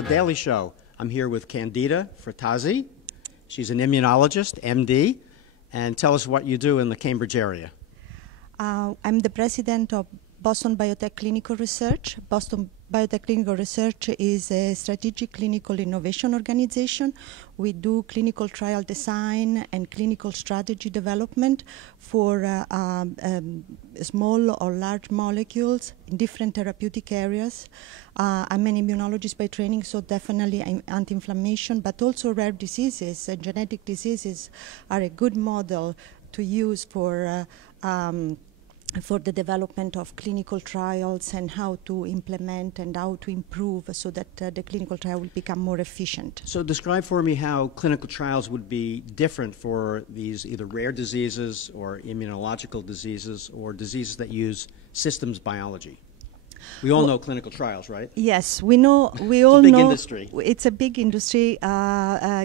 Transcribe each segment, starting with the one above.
Bio Daily Show. I'm here with Candida Fratazzi. She's an immunologist, MD. And tell us what you do in the Cambridge area. I'm the president of Boston Biotech Clinical Research. Boston Biotech Clinical Research is a strategic clinical innovation organization. We do clinical trial design and clinical strategy development for small or large molecules in different therapeutic areas. I'm an immunologist by training, so definitely I'm anti-inflammation, but also rare diseases and genetic diseases are a good model to use for the development of clinical trials and how to implement and how to improve so that the clinical trial will become more efficient. So describe for me how clinical trials would be different for these either rare diseases or immunological diseases or diseases that use systems biology. We all know clinical trials, right? Yes, we know. We all know. It's a big industry. It's a big industry.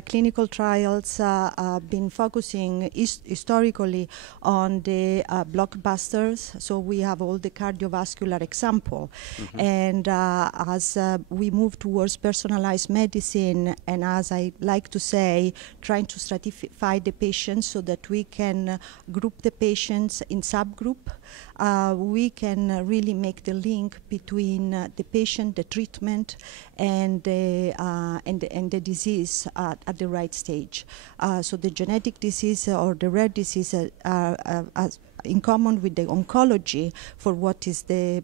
Clinical trials have been focusing historically on the blockbusters. So we have all the cardiovascular example, and as we move towards personalized medicine, and as I like to say, trying to stratify the patients so that we can group the patients in subgroup, we can really make the link between the patient, the treatment, and the disease at the right stage. So the genetic disease or the rare disease are in common with the oncology. For what is the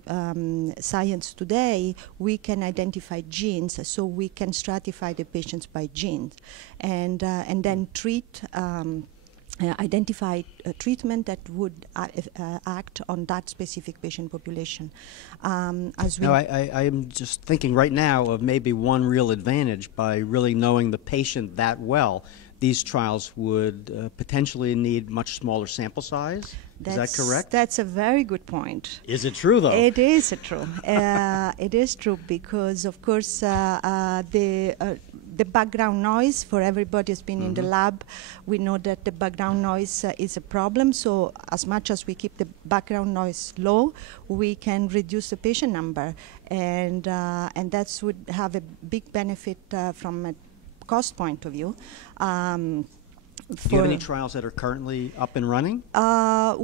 science today, we can identify genes, so we can stratify the patients by genes, and then treat. Identify a treatment that would act on that specific patient population. Now, I am just thinking right now of maybe one real advantage by really knowing the patient that well. These trials would potentially need much smaller sample size. Is that correct? That's a very good point. Is it true, though? It is true. It is true because, of course, the background noise for everybody has been in the lab. We know that the background noise is a problem. So as much as we keep the background noise low, we can reduce the patient number, and that would have a big benefit from a cost point of view. Do you have any trials that are currently up and running? I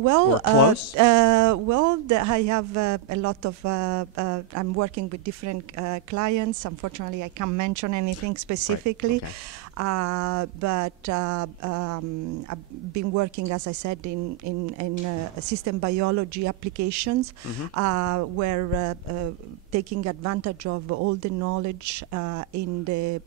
have a lot of. I'm working with different clients. Unfortunately, I can't mention anything specifically. Right. Okay. But I've been working, as I said, in system biology applications, where taking advantage of all the knowledge in the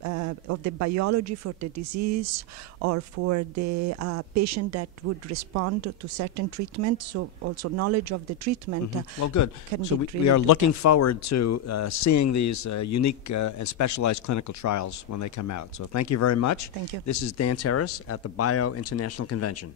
of the biology for the disease or for the patient that would respond to certain treatment. So also knowledge of the treatment. Well, good. So we are looking forward to seeing these unique and specialized clinical trials when they come out. So thank you very much. Thank you. This is Dan Terrace at the Bio International Convention.